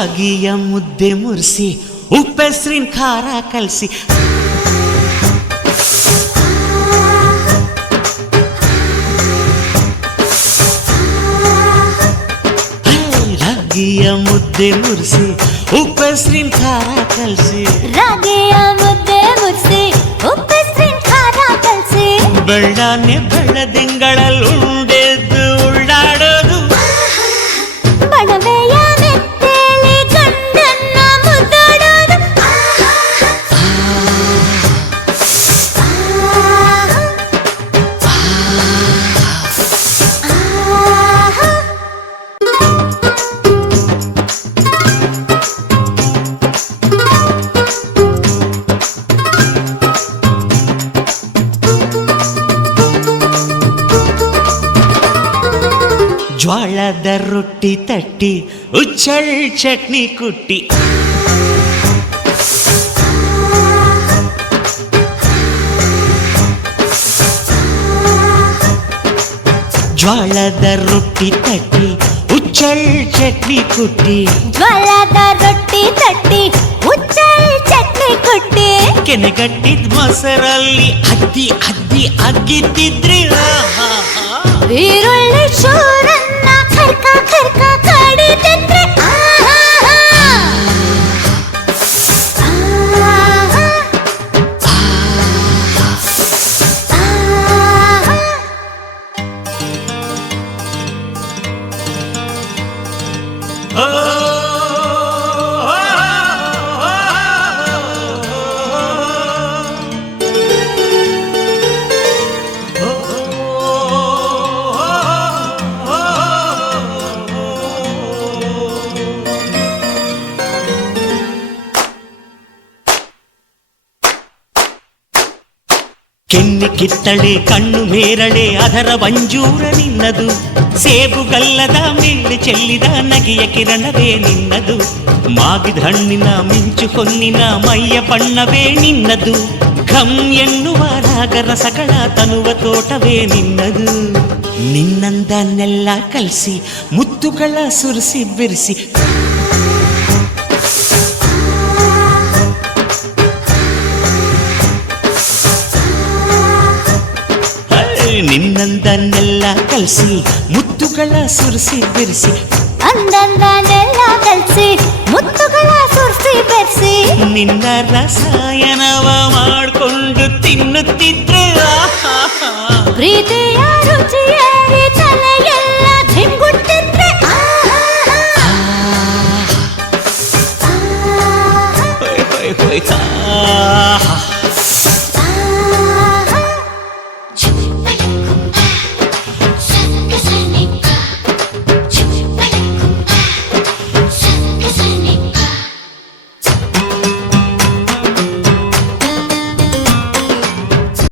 ರಾಗಿಯ ಮುದ್ದೆ ಮುರಿಸಿ ಉಪ್ಪೆಸ್ರಿನ ಖಾರ ಕಲಸಿ ರಾಗಿಯ ಮುದ್ದೆ ಮುರಿಸಿ ಉಪ್ಪೆಸ್ರಿನ ಖಾರ ಕಲಸಿ ರಾಗಿಯ ಮುದ್ದೆ ಮುರಿಸಿ ಉಪ್ಪೆಸ್ರಿನ ಖಾರ ಕಲಸಿ ಬೆಳ್ಳಾನೆ ಬೆಳ್ಳದಿಂಗಳಲ್ಲಿ ಉಂಡೆದ್ದು ಉಳ್ಳಾಡೋದು ಬಣವೆಯ ಮೆತ್ತೇಲಿ ಗಂಡನ್ನ ಮುದ್ದಾಡೋದು ಜ್ವಾಳದ ರೊಟ್ಟಿ ತಟ್ಟಿ ಉಚ್ಚಳ್ ಚಟ್ನಿ ಕುಟ್ಟಿ ಜ್ವಾಳದ ರೊಟ್ಟಿ ತಟ್ಟಿ ಉಚ್ಚಳ್ ಚಟ್ನಿ ಕುಟ್ಟಿ ಜ್ವಾಳದ ರೊಟ್ಟಿ ತಟ್ಟಿ ಉಚ್ಚಳ್ ಚಟ್ನಿ ಕುಟ್ಟಿ ಕೆನೆಗಟ್ಟಿದ ಮೊಸರಲ್ಲಿ ಅದ್ದಿ ಅದ್ದಿ ಅಗ್ಗಿದ್ದಿದ್ರಿ ಈರುಳ್ಳಿ ಶೂರನ್ನ ಖರ್ಕ ಖರ್ಕ ಕಡಿತಿದ್ರೆ ಕೆನ್ನೆ ಕಿತ್ತಳೆ ಕಣ್ಣು ಮೇರಳೆ ಅದರ ಮಂಜೂರ ನಿನ್ನದು ಸೇಬುಗಲ್ಲದ ಮೇಲೆ ಚೆಲ್ಲಿದ ನಗೆಯ ಕಿರಣವೇ ನಿನ್ನದು ಮಾಗಿದ ಹಣ್ಣಿನ ಮಿಂಚು ಹೊನ್ನಿನ ಮೈಯ ಬಣ್ಣವೇ ನಿನ್ನದು ಘಮ್ ಎನ್ನುವ ರಾಗರಸಗಳ ತನುವ ತೋಟವೇ ನಿನ್ನದು ನಿನ್ನಂದನ್ನೆಲ್ಲ ಕಲಿಸಿ ಮುತ್ತುಗಳ ಸುರಿಸಿ ಬಿರಿಸಿ ನಿನ್ನಂದನ್ನೆಲ್ಲ ಕಲಸಿ ಮುತ್ತುಗಳ ಸುರಿಸಿ ಬೆರೆಸಿ ಅಂದಂದನ್ನೆಲ್ಲ ಕಲಸಿ ಮುತ್ತುಗಳ ಸುರಿಸಿ ಬೆರೆಸಿ ನಿನ್ನ ರಸಾಯನವ ಮಾಡಿಕೊಂಡು ತಿನ್ನುತ್ತಿದ್ರೆ ಪ್ರೀತಿಯ ರುಚಿಯಲ್ಲಿ